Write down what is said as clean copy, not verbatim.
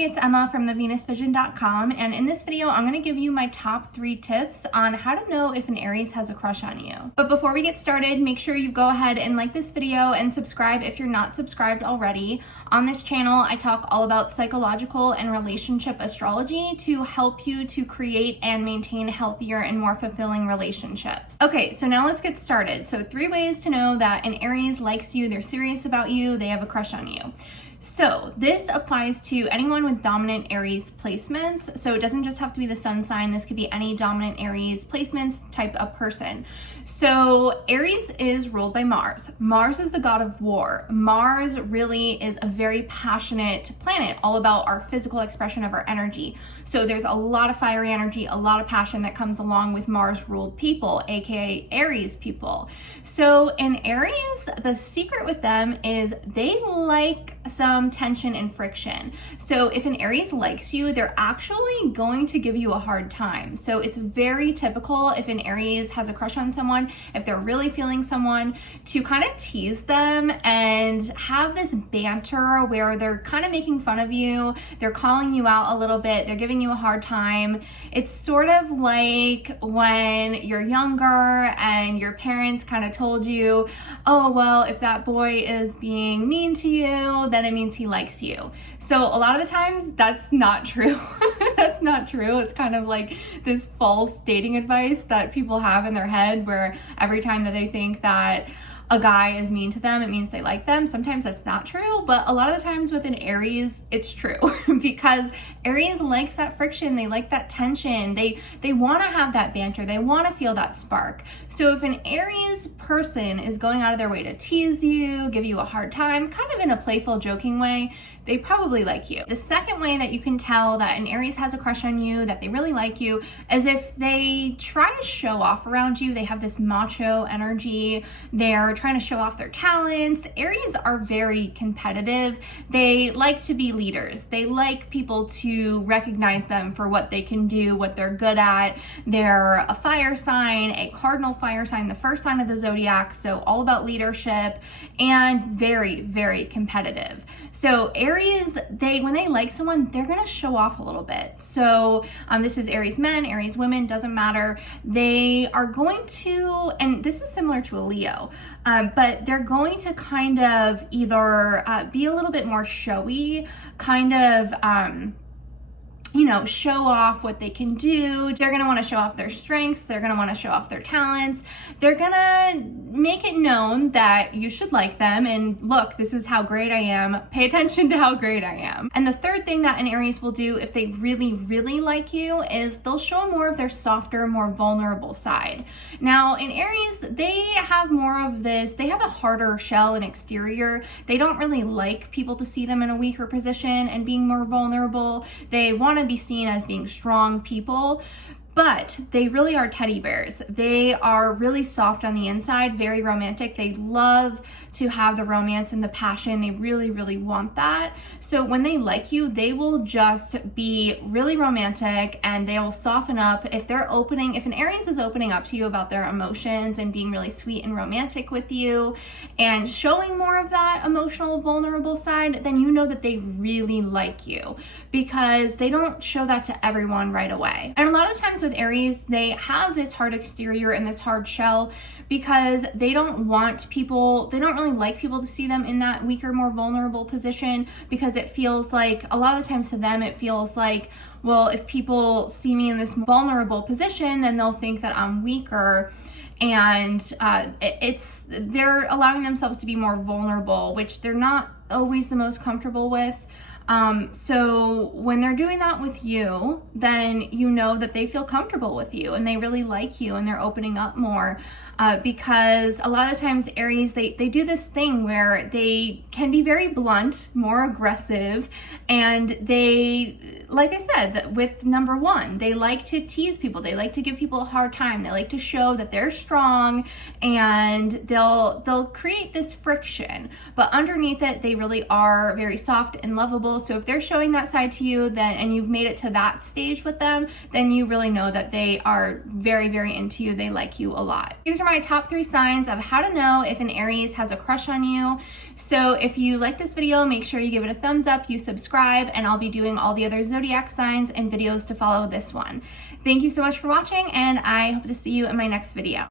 Hey, it's Emma from thevenusvision.com, and in this video I'm going to give you my top 3 tips on how to know if an Aries has a crush on you. But before we get started, make sure you go ahead and like this video and subscribe if you're not subscribed already. On this channel I talk all about psychological and relationship astrology to help you to create and maintain healthier and more fulfilling relationships. Okay, so now let's get started. So 3 ways to know that an Aries likes you, they're serious about you, they have a crush on you. So this applies to anyone with dominant Aries placements. So it doesn't just have to be the sun sign. This could be any dominant Aries placements type of person. So Aries is ruled by Mars. Mars is the god of war. Mars really is a very passionate planet, all about our physical expression of our energy. So there's a lot of fiery energy, a lot of passion that comes along with Mars ruled people, aka Aries people. So in Aries, the secret with them is they like some tension and friction. So if an Aries likes you, they're actually going to give you a hard time. So it's very typical if an Aries has a crush on someone, if they're really feeling someone, to kind of tease them and have this banter where they're kind of making fun of you, they're calling you out a little bit, they're giving you a hard time. It's sort of like when you're younger and your parents kind of told you, oh, well, if that boy is being mean to you, then it means he likes you. So a lot of the times that's not true. That's not true. It's kind of like this false dating advice that people have in their head where every time that they think that a guy is mean to them, it means they like them. Sometimes that's not true, but a lot of the times with an Aries, it's true because Aries likes that friction. They like that tension. They want to have that banter. They want to feel that spark. So if an Aries person is going out of their way to tease you, give you a hard time, kind of in a playful, joking way, they probably like you. The second way that you can tell that an Aries has a crush on you, that they really like you, is if they try to show off around you. They have this macho energy. They're trying to show off their talents. Aries are very competitive. They like to be leaders. They like people to recognize them for what they can do, what they're good at. They're a fire sign, a cardinal fire sign, the first sign of the zodiac, so all about leadership and very, very competitive. So Aries, when they like someone, they're gonna show off a little bit. So this is Aries men, Aries women, doesn't matter. They are going to, and this is similar to a Leo, but they're going to kind of either be a little bit more showy, kind of, show off what they can do. They're going to want to show off their strengths. They're going to want to show off their talents. They're going to make it known that you should like them. And look, this is how great I am. Pay attention to how great I am. And the third thing that an Aries will do if they really, really like you is they'll show more of their softer, more vulnerable side. Now, in Aries, they have more of this, they have a harder shell and exterior. They don't really like people to see them in a weaker position and being more vulnerable. They want to be seen as being strong people, but they really are teddy bears. They are really soft on the inside, very romantic. They love to have the romance and the passion. They really, really want that. So when they like you, they will just be really romantic and they will soften up. If an Aries is opening up to you about their emotions and being really sweet and romantic with you and showing more of that emotional, vulnerable side, then you know that they really like you because they don't show that to everyone right away. And a lot of times with Aries, they have this hard exterior and this hard shell because they don't really like people to see them in that weaker, more vulnerable position because it feels like, a lot of the times to them, it feels like, well, if people see me in this vulnerable position, then they'll think that I'm weaker. And they're allowing themselves to be more vulnerable, which they're not always the most comfortable with. So when they're doing that with you, then you know that they feel comfortable with you and they really like you and they're opening up more. Because a lot of the times Aries, they do this thing where they can be very blunt, more aggressive, and they, like I said, with number 1, they like to tease people. They like to give people a hard time. They like to show that they're strong, and they'll create this friction. But underneath it, they really are very soft and lovable. So if they're showing that side to you, then and you've made it to that stage with them, then you really know that they are very, very into you. They like you a lot. These are my top 3 signs of how to know if an Aries has a crush on you. So if you like this video, make sure you give it a thumbs up, you subscribe, and I'll be doing all the other zodiac signs and videos to follow this one. Thank you so much for watching, and I hope to see you in my next video.